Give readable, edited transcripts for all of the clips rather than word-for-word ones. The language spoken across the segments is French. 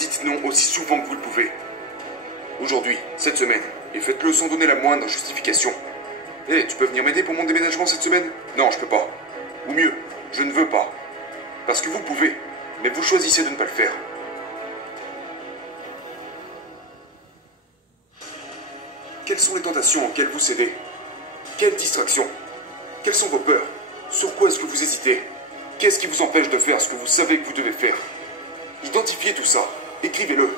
dites non aussi souvent que vous le pouvez. Aujourd'hui, cette semaine, et faites-le sans donner la moindre justification. Hé, tu peux venir m'aider pour mon déménagement cette semaine? Non, je peux pas. Ou mieux, je ne veux pas. Parce que vous pouvez, mais vous choisissez de ne pas le faire. Quelles sont les tentations auxquelles vous cédez? Quelles distractions? Quelles sont vos peurs? Sur quoi est-ce que vous hésitez? Qu'est-ce qui vous empêche de faire ce que vous savez que vous devez faire? Identifiez tout ça, écrivez-le,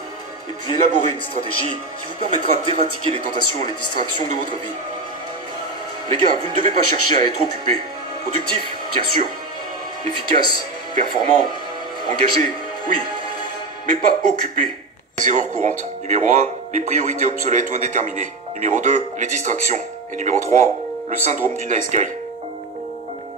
et puis élaborez une stratégie qui vous permettra d'éradiquer les tentations et les distractions de votre vie. Les gars, vous ne devez pas chercher à être occupé. Productif, bien sûr. Efficace, performant, engagé, oui. Mais pas occupé. Les erreurs courantes. Numéro 1, les priorités obsolètes ou indéterminées. Numéro 2, les distractions. Et numéro 3, le syndrome du nice guy.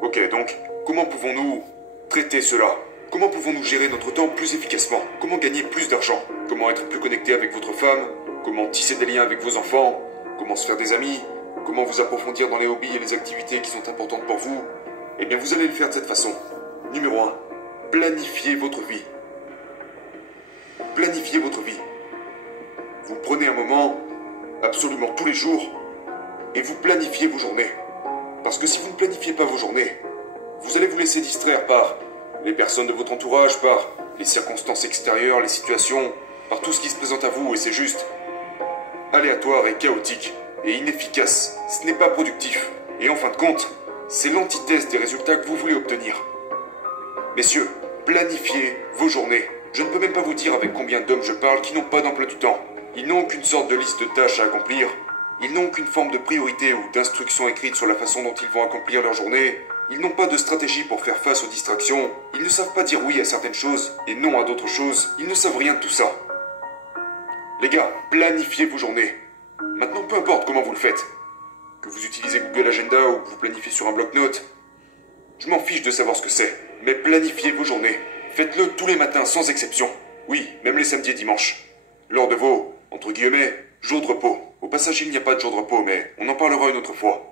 Ok, donc, comment pouvons-nous traiter cela? Comment pouvons-nous gérer notre temps plus efficacement? Comment gagner plus d'argent? Comment être plus connecté avec votre femme? Comment tisser des liens avec vos enfants? Comment se faire des amis? Comment vous approfondir dans les hobbies et les activités qui sont importantes pour vous? Eh bien, vous allez le faire de cette façon. Numéro 1, planifiez votre vie. Planifiez votre vie. Vous prenez un moment, absolument tous les jours, et vous planifiez vos journées. Parce que si vous ne planifiez pas vos journées, vous allez vous laisser distraire par les personnes de votre entourage, par les circonstances extérieures, les situations, par tout ce qui se présente à vous, et c'est juste aléatoire et chaotique et inefficace. Ce n'est pas productif. Et en fin de compte, c'est l'antithèse des résultats que vous voulez obtenir. Messieurs, planifiez vos journées. Je ne peux même pas vous dire avec combien d'hommes je parle qui n'ont pas d'emploi du temps. Ils n'ont qu'une sorte de liste de tâches à accomplir. Ils n'ont qu'une forme de priorité ou d'instruction écrite sur la façon dont ils vont accomplir leur journée. Ils n'ont pas de stratégie pour faire face aux distractions. Ils ne savent pas dire oui à certaines choses et non à d'autres choses. Ils ne savent rien de tout ça. Les gars, planifiez vos journées. Maintenant, peu importe comment vous le faites. Que vous utilisez Google Agenda ou que vous planifiez sur un bloc-notes. Je m'en fiche de savoir ce que c'est. Mais planifiez vos journées. Faites-le tous les matins sans exception. Oui, même les samedis et dimanches. Lors de vos, entre guillemets, jours de repos. Au passage, il n'y a pas de jour de repos, mais on en parlera une autre fois.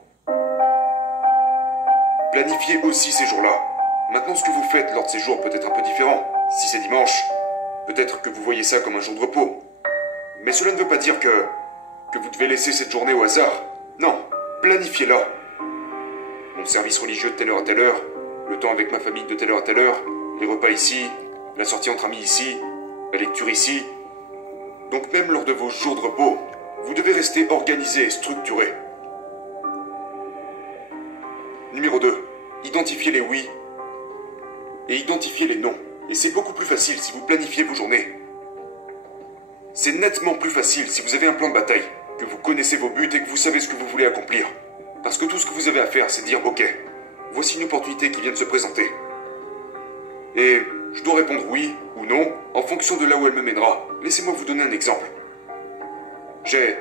Planifiez aussi ces jours-là. Maintenant, ce que vous faites lors de ces jours peut être un peu différent. Si c'est dimanche, peut-être que vous voyez ça comme un jour de repos. Mais cela ne veut pas dire que vous devez laisser cette journée au hasard. Non, planifiez-la. Mon service religieux de telle heure à telle heure, le temps avec ma famille de telle heure à telle heure, les repas ici, la sortie entre amis ici, la lecture ici. Donc même lors de vos jours de repos, vous devez rester organisé et structuré. Numéro 2. Identifiez les oui et identifiez les non. Et c'est beaucoup plus facile si vous planifiez vos journées. C'est nettement plus facile si vous avez un plan de bataille, que vous connaissez vos buts et que vous savez ce que vous voulez accomplir. Parce que tout ce que vous avez à faire, c'est dire « Ok, voici une opportunité qui vient de se présenter. Et je dois répondre oui ou non en fonction de là où elle me mènera. Laissez-moi vous donner un exemple. J'ai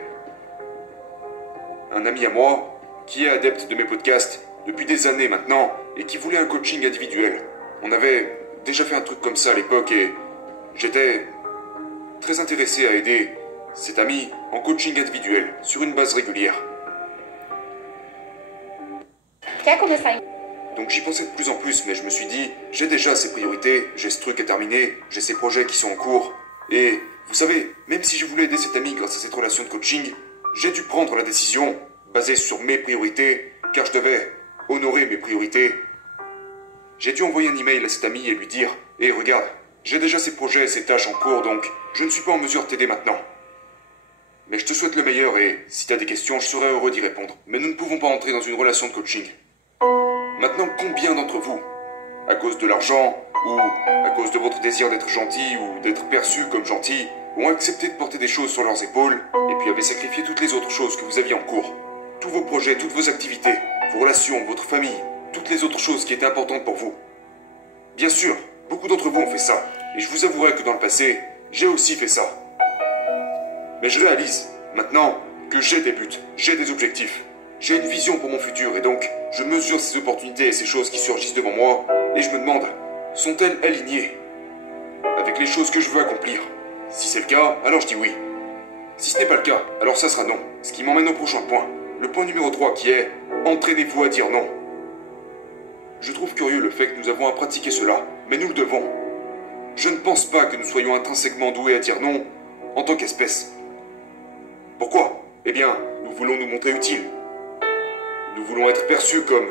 un ami à moi qui est adepte de mes podcasts depuis des années maintenant et qui voulait un coaching individuel. On avait déjà fait un truc comme ça à l'époque et j'étais très intéressé à aider cet ami en coaching individuel sur une base régulière. Donc j'y pensais de plus en plus, mais je me suis dit, j'ai déjà ces priorités, j'ai ce truc à terminer, j'ai ces projets qui sont en cours. Et vous savez, même si je voulais aider cet ami grâce à cette relation de coaching, j'ai dû prendre la décision, basée sur mes priorités, car je devais honorer mes priorités. J'ai dû envoyer un email à cet ami et lui dire, hé, regarde, j'ai déjà ces projets et ces tâches en cours, donc je ne suis pas en mesure de t'aider maintenant. Mais je te souhaite le meilleur et, si tu as des questions, je serai heureux d'y répondre. Mais nous ne pouvons pas entrer dans une relation de coaching. Maintenant, combien d'entre vous, à cause de l'argent, ou à cause de votre désir d'être gentil ou d'être perçu comme gentil, ont accepté de porter des choses sur leurs épaules, et puis avaient sacrifié toutes les autres choses que vous aviez en cours? Tous vos projets, toutes vos activités, vos relations, votre famille, toutes les autres choses qui étaient importantes pour vous. Bien sûr, beaucoup d'entre vous ont fait ça, et je vous avouerai que dans le passé, j'ai aussi fait ça. Mais je réalise, maintenant, que j'ai des buts, j'ai des objectifs. J'ai une vision pour mon futur et donc je mesure ces opportunités et ces choses qui surgissent devant moi et je me demande, sont-elles alignées avec les choses que je veux accomplir? Si c'est le cas, alors je dis oui. Si ce n'est pas le cas, alors ça sera non. Ce qui m'emmène au prochain point. Le point numéro 3 qui est, entraînez-vous à dire non. Je trouve curieux le fait que nous avons à pratiquer cela, mais nous le devons. je ne pense pas que nous soyons intrinsèquement doués à dire non en tant qu'espèce. Pourquoi? Eh bien, nous voulons nous montrer utiles. Nous voulons être perçus comme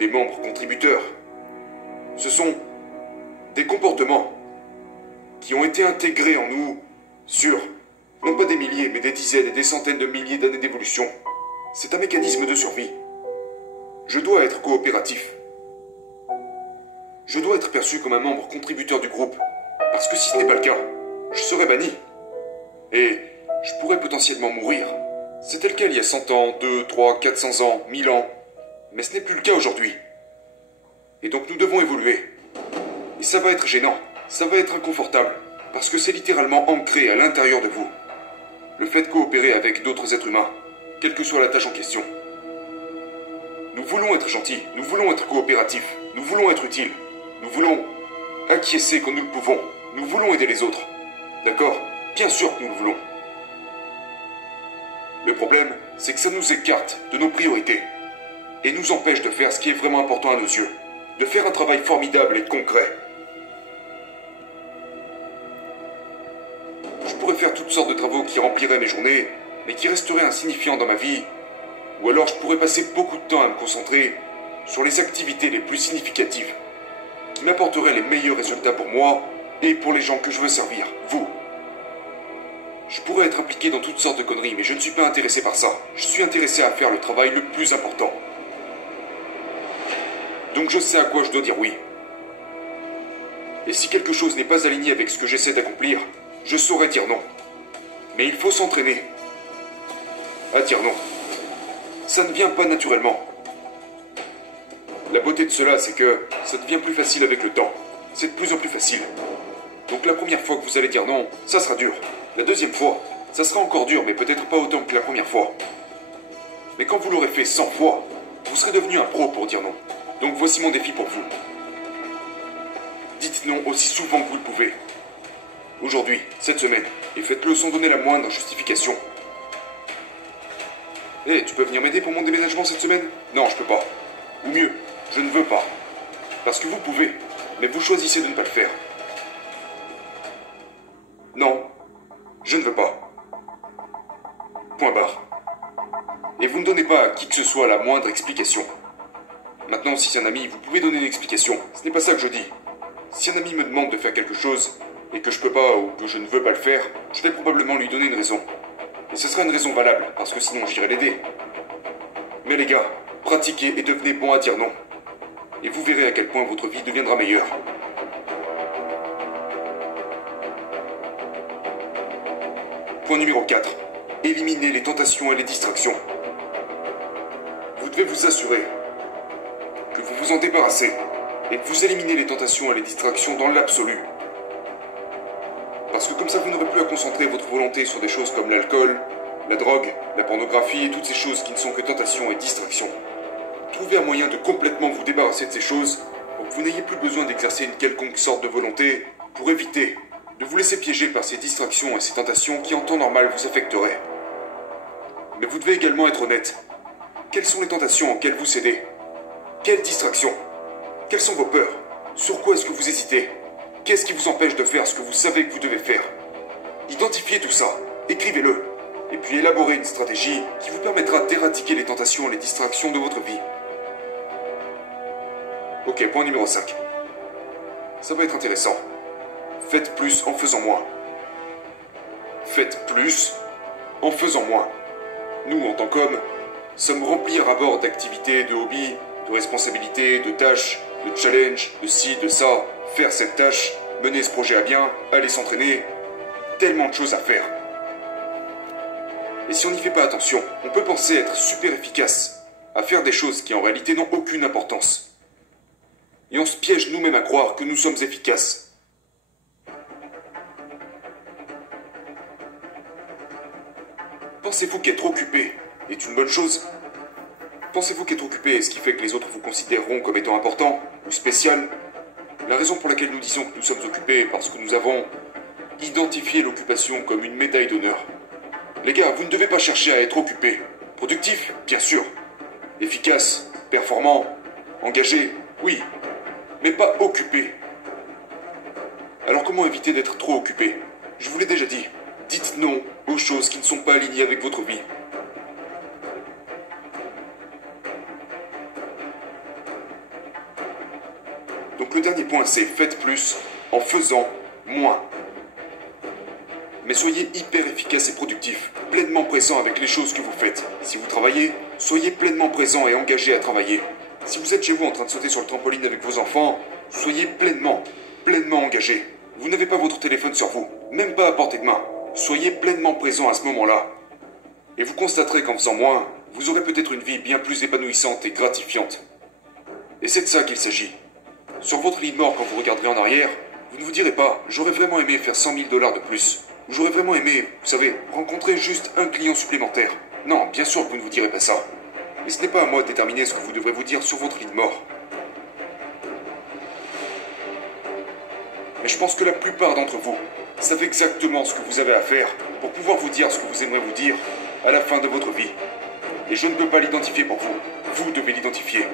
des membres contributeurs. Ce sont des comportements qui ont été intégrés en nous sur, non pas des milliers, mais des dizaines et des centaines de milliers d'années d'évolution. C'est un mécanisme de survie. Je dois être coopératif. Je dois être perçu comme un membre contributeur du groupe, parce que si ce n'est pas le cas, je serai banni. Et je pourrais potentiellement mourir. C'était le cas il y a 100 ans, 2, 3, 400 ans, 1000 ans. Mais ce n'est plus le cas aujourd'hui. Et donc nous devons évoluer. Et ça va être gênant, ça va être inconfortable, parce que c'est littéralement ancré à l'intérieur de vous. Le fait de coopérer avec d'autres êtres humains, quelle que soit la tâche en question. Nous voulons être gentils, nous voulons être coopératifs, nous voulons être utiles, nous voulons acquiescer quand nous le pouvons, nous voulons aider les autres. D'accord? Bien sûr que nous le voulons. Le problème, c'est que ça nous écarte de nos priorités et nous empêche de faire ce qui est vraiment important à nos yeux, de faire un travail formidable et concret. Je pourrais faire toutes sortes de travaux qui rempliraient mes journées, mais qui resteraient insignifiants dans ma vie, ou alors je pourrais passer beaucoup de temps à me concentrer sur les activités les plus significatives, qui m'apporteraient les meilleurs résultats pour moi et pour les gens que je veux servir, vous. Je pourrais être impliqué dans toutes sortes de conneries, mais je ne suis pas intéressé par ça. Je suis intéressé à faire le travail le plus important. Donc je sais à quoi je dois dire oui. Et si quelque chose n'est pas aligné avec ce que j'essaie d'accomplir, je saurais dire non. Mais il faut s'entraîner à dire non. Ça ne vient pas naturellement. La beauté de cela, c'est que ça devient plus facile avec le temps. C'est de plus en plus facile. Donc la première fois que vous allez dire non, ça sera dur. La deuxième fois, ça sera encore dur, mais peut-être pas autant que la première fois. Mais quand vous l'aurez fait 100 fois, vous serez devenu un pro pour dire non. Donc voici mon défi pour vous. Dites non aussi souvent que vous le pouvez. Aujourd'hui, cette semaine, et faites-le sans donner la moindre justification. Hé, tu peux venir m'aider pour mon déménagement cette semaine? Non, je peux pas. Ou mieux, je ne veux pas. Parce que vous pouvez, mais vous choisissez de ne pas le faire. Non, je ne veux pas. Point barre. Et vous ne donnez pas à qui que ce soit la moindre explication. Maintenant, si c'est un ami, vous pouvez donner une explication. Ce n'est pas ça que je dis. Si un ami me demande de faire quelque chose, et que je peux pas ou que je ne veux pas le faire, je vais probablement lui donner une raison. Et ce sera une raison valable, parce que sinon j'irai l'aider. Mais les gars, pratiquez et devenez bons à dire non. Et vous verrez à quel point votre vie deviendra meilleure. Point numéro 4. Éliminez les tentations et les distractions. Vous devez vous assurer que vous vous en débarrassez et que vous éliminez les tentations et les distractions dans l'absolu. Parce que comme ça, vous n'aurez plus à concentrer votre volonté sur des choses comme l'alcool, la drogue, la pornographie et toutes ces choses qui ne sont que tentations et distractions. Trouvez un moyen de complètement vous débarrasser de ces choses pour que vous n'ayez plus besoin d'exercer une quelconque sorte de volonté pour éviter de vous laisser piéger par ces distractions et ces tentations qui en temps normal vous affecteraient. Mais vous devez également être honnête. Quelles sont les tentations auxquelles vous cédez? Quelles distractions? Quelles sont vos peurs? Sur quoi est-ce que vous hésitez? Qu'est-ce qui vous empêche de faire ce que vous savez que vous devez faire? Identifiez tout ça, écrivez-le, et puis élaborez une stratégie qui vous permettra d'éradiquer les tentations et les distractions de votre vie. Ok, point numéro 5. Ça va être intéressant. Faites plus en faisant moins. Faites plus en faisant moins. Nous, en tant qu'hommes, sommes remplis à ras-bord d'activités, de hobbies, de responsabilités, de tâches, de challenges, de ci, de ça, faire cette tâche, mener ce projet à bien, aller s'entraîner, tellement de choses à faire. Et si on n'y fait pas attention, on peut penser être super efficace à faire des choses qui en réalité n'ont aucune importance. Et on se piège nous-mêmes à croire que nous sommes efficaces. Pensez-vous qu'être occupé est une bonne chose? Pensez-vous qu'être occupé est ce qui fait que les autres vous considéreront comme étant important ou spécial? La raison pour laquelle nous disons que nous sommes occupés est parce que nous avons identifié l'occupation comme une médaille d'honneur. Les gars, vous ne devez pas chercher à être occupé. Productif, bien sûr. Efficace, performant, engagé, oui. Mais pas occupé. Alors comment éviter d'être trop occupé. Je vous l'ai déjà dit, dites non aux choses qui ne sont pas alignées avec votre vie. Donc le dernier point, c'est faites plus en faisant moins. Mais soyez hyper efficace et productif, pleinement présent avec les choses que vous faites. Si vous travaillez, soyez pleinement présent et engagé à travailler. Si vous êtes chez vous en train de sauter sur le trampoline avec vos enfants, soyez pleinement engagé. Vous n'avez pas votre téléphone sur vous, même pas à portée de main. Soyez pleinement présent à ce moment-là. Et vous constaterez qu'en faisant moins, vous aurez peut-être une vie bien plus épanouissante et gratifiante. Et c'est de ça qu'il s'agit. Sur votre lit de mort, quand vous regarderez en arrière, vous ne vous direz pas « j'aurais vraiment aimé faire 100 000 $ de plus ». Ou j'aurais vraiment aimé, vous savez, rencontrer juste un client supplémentaire. Non, bien sûr que vous ne vous direz pas ça. Et ce n'est pas à moi de déterminer ce que vous devrez vous dire sur votre lit de mort. Mais je pense que la plupart d'entre vous savez exactement ce que vous avez à faire pour pouvoir vous dire ce que vous aimeriez vous dire à la fin de votre vie. Et je ne peux pas l'identifier pour vous. Vous devez l'identifier.